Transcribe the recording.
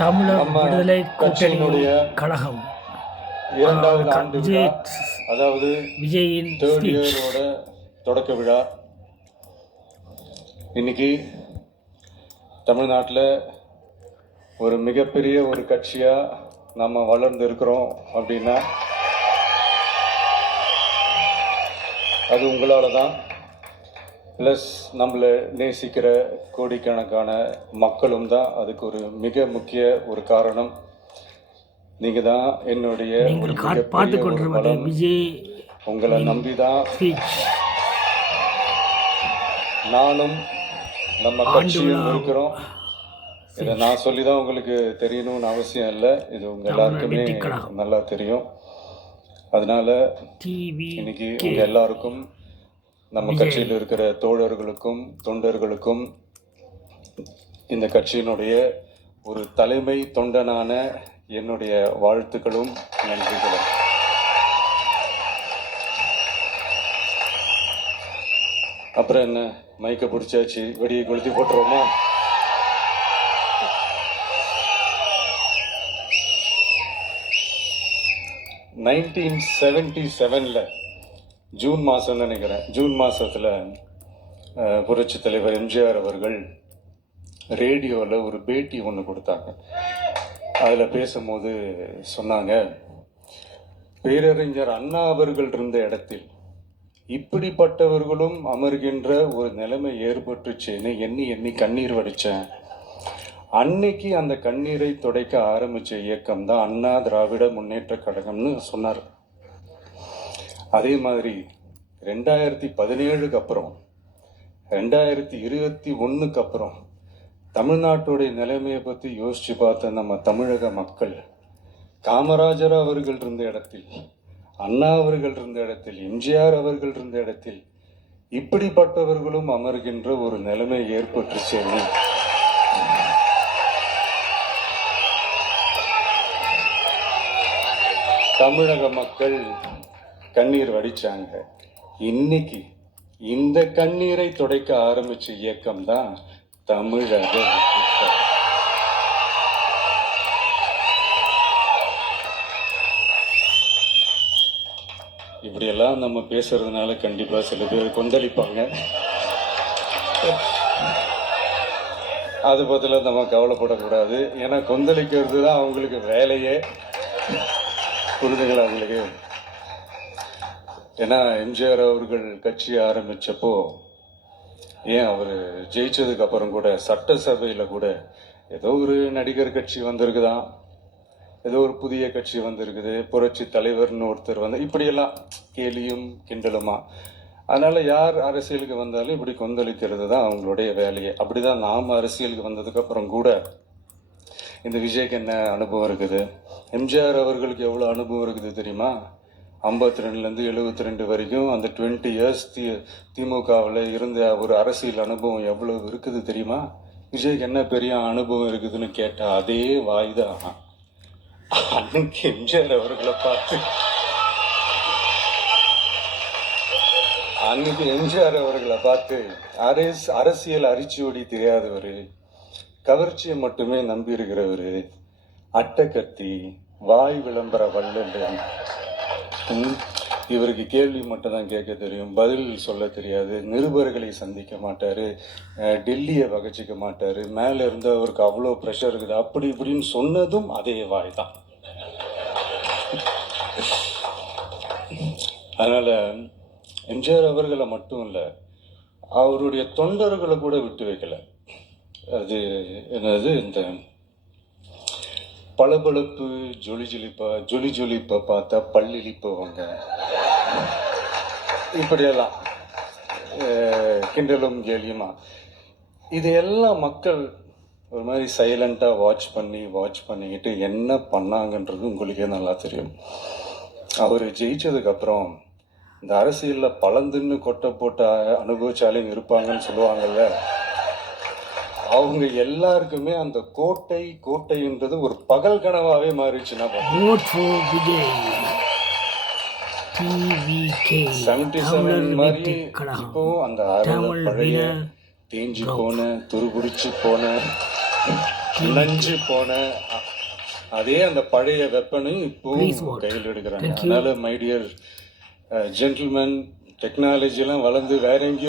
தமிழர் விடுதலை கூட்டணி கழகம். இரண்டாவது ஆண்டு விழா அதாவது விஜயின் தேர்ட் இயரோட தொடக்க விழா. இன்னைக்கு தமிழ்நாட்டில் ஒரு மிகப்பெரிய ஒரு கட்சியாக நம்ம வளர்ந்து இருக்கிறோம் அப்படின்னா அது உங்களால் தான் ப்ளஸ் நம்மளை நேசிக்கிற கோடிக்கணக்கான மக்களும் தான் அதுக்கு ஒரு மிக முக்கிய ஒரு காரணம். நீங்கள் தான் என்னுடைய பார்த்து விஜய் உங்களை நம்பி தான் நானும் நம்ம கட்சியும் இருக்கிறோம். இதை நான் சொல்லி தான் உங்களுக்கு தெரியணும்னு அவசியம் இல்லை. இது உங்க எல்லாருக்குமே. நல்லா தெரியும். அதனால இன்னைக்கு உங்க எல்லாருக்கும் நம்ம கட்சியில் இருக்கிற தோழர்களுக்கும் தொண்டர்களுக்கும் இந்த கட்சியினுடைய ஒரு தலைமை தொண்டனான என்னுடைய வாழ்த்துக்களும் நன்றிகளும். அப்புறம் என்ன? மைக்க பிடிச்சாச்சு. வெடியை கொளுத்தி போட்டுருவோமா? நைன்டீன் செவன்டி செவனில் ஜூன் மாதம்னு நினைக்கிறேன். ஜூன் மாதத்தில் புரட்சி தலைவர் எம்ஜிஆர் அவர்கள் ரேடியோவில் ஒரு பேட்டி ஒன்று கொடுத்தாங்க. அதில் பேசும்போது சொன்னாங்க பேரறிஞர் அண்ணா அவர்கள் இருந்த இடத்தில் இப்படிப்பட்டவர்களும் அமர்கின்ற ஒரு நிலைமை ஏற்பட்டுச்சேன்னு எண்ணி எண்ணி கண்ணீர் வடித்தேன் அன்னைக்கு அந்த கண்ணீரை துடைக்க ஆரம்பித்த இயக்கம் தான் அண்ணா திராவிட முன்னேற்ற கழகம்னு சொன்னார். அதே மாதிரி ரெண்டாயிரத்தி பதினேழுக்கு அப்புறம் ரெண்டாயிரத்தி இருபத்தி ஒன்றுக்கு அப்புறம் தமிழ்நாட்டுடைய நிலைமையை பற்றி யோசித்து பார்த்த நம்ம தமிழக மக்கள் காமராஜர் அவர்கள் இருந்த இடத்தில் அண்ணா அவர்கள் இருந்த இடத்தில் எம்ஜிஆர் அவர்கள் இருந்த இடத்தில் இப்படிப்பட்டவர்களும் அமர்கின்ற ஒரு நிலைமை ஏற்பட்டுச்சேன்னு தமிழக மக்கள் கண்ணீர் வடிச்சாங்க. இன்னைக்கு இந்த கண்ணீரை துடைக்க ஆரம்பிச்ச இயக்கம் தான் தமிழக இப்படியெல்லாம் நம்ம பேசுறதுனால கண்டிப்பா சில பேர் கொந்தளிப்பாங்க. அது பத்தில நம்ம கவலைப்படக்கூடாது. ஏன்னா கொந்தளிக்கிறது தான் அவங்களுக்கு வேலையே. புரிதுங்களா அவங்களுக்கு ஏன்னா எம்ஜிஆர் அவர்கள் கட்சி ஆரம்பித்தப்போ ஏன் அவர் ஜெயிச்சதுக்கு அப்புறம் கூட சட்டசபையில் கூட ஏதோ ஒரு நடிகர் கட்சி வந்திருக்குதான். ஏதோ ஒரு புதிய கட்சி வந்திருக்குது. புரட்சி தலைவர்னு ஒருத்தர் வந்து இப்படியெல்லாம் கேலியும் கிண்டலுமா. அதனால் யார் அரசியலுக்கு வந்தாலும் இப்படி கொந்தளிக்கிறது தான் அவங்களுடைய வேலையே. அப்படிதான் நாம் அரசியலுக்கு வந்ததுக்கப்புறம் கூட இந்த விஜய்க்கு என்ன அனுபவம் இருக்குது? எம்ஜிஆர் அவர்களுக்கு எவ்வளோ அனுபவம் இருக்குது தெரியுமா? ஐம்பத்தி ரெண்டுலேருந்து எழுபத்தி ரெண்டு வரைக்கும் அந்த டுவெண்ட்டி இயர்ஸ் தி திமுகவில் இருந்த ஒரு அரசியல் அனுபவம் எவ்வளோ இருக்குது தெரியுமா? விஜய்க்கு என்ன பெரிய அனுபவம் இருக்குதுன்னு கேட்டால் அதே வாய் தான் அன்னைக்கு எம்ஜிஆர் அவர்களை பார்த்து அன்னைக்கு எம்ஜிஆர் அவர்களை பார்த்து அரசு அரசியல் அரிச்சியோடி தெரியாதவர் கவர்ச்சியை மட்டுமே நம்பி இருக்கிறவர் அட்டைக்கத்தி வாய் விளம்பர வள்ளல் இவருக்கு கேள்வி மட்டும்தான் கேட்க தெரியும். பதில் சொல்ல தெரியாது. நிருபர்களை சந்திக்க மாட்டார். டெல்லியை வகச்சிக்க மாட்டார். மேலே இருந்து அவருக்கு அவ்வளோ ப்ரெஷர் இருக்குது. அப்படி இப்படின்னு சொன்னதும் அதே வாய் தான் அதனால் எம்ஜிஆர் அவர்களை மட்டும் இல்லை அவருடைய தொண்டர்களை கூட விட்டு வைக்கலை. அது என்னது இந்த பளபளப்பு ஜொலி ஜொலிப்பா ஜொலி ஜொலிப்பை பார்த்தா பல்லிழிப்பவங்க இப்படியெல்லாம் கிண்டலும் கேலியுமா. இதையெல்லாம் மக்கள் ஒரு மாதிரி சைலண்ட்டாக வாட்ச் பண்ணி வாட்ச் பண்ணிக்கிட்டு என்ன பண்ணாங்கன்றது உங்களுக்கே நல்லா தெரியும். அவர் ஜெயிச்சதுக்கப்புறம் இந்த அரசியலில் பழந்துன்னு கொட்டை போட்ட அனுபவிச்சாலையும் இருப்பாங்கன்னு சொல்லுவாங்கல்ல. அவங்க எல்லாருக்குமே அந்த கோட்டை கோட்டைன்றது ஒரு பகல் கனவாவே மாறிடுச்சுன்னா செவன்டி செவன் மாதிரி இப்போ அந்த பழைய தேஞ்சு போன துருபிடிச்சு போன நஞ்சு போன அதே அந்த பழைய இப்போவும் vote. கையில் எடுக்கிறாங்க. அதனால மை டியர் ஜென்டில்மேன் டெக்னாலஜி எல்லாம் வளர்ந்து வேற எங்கேயும்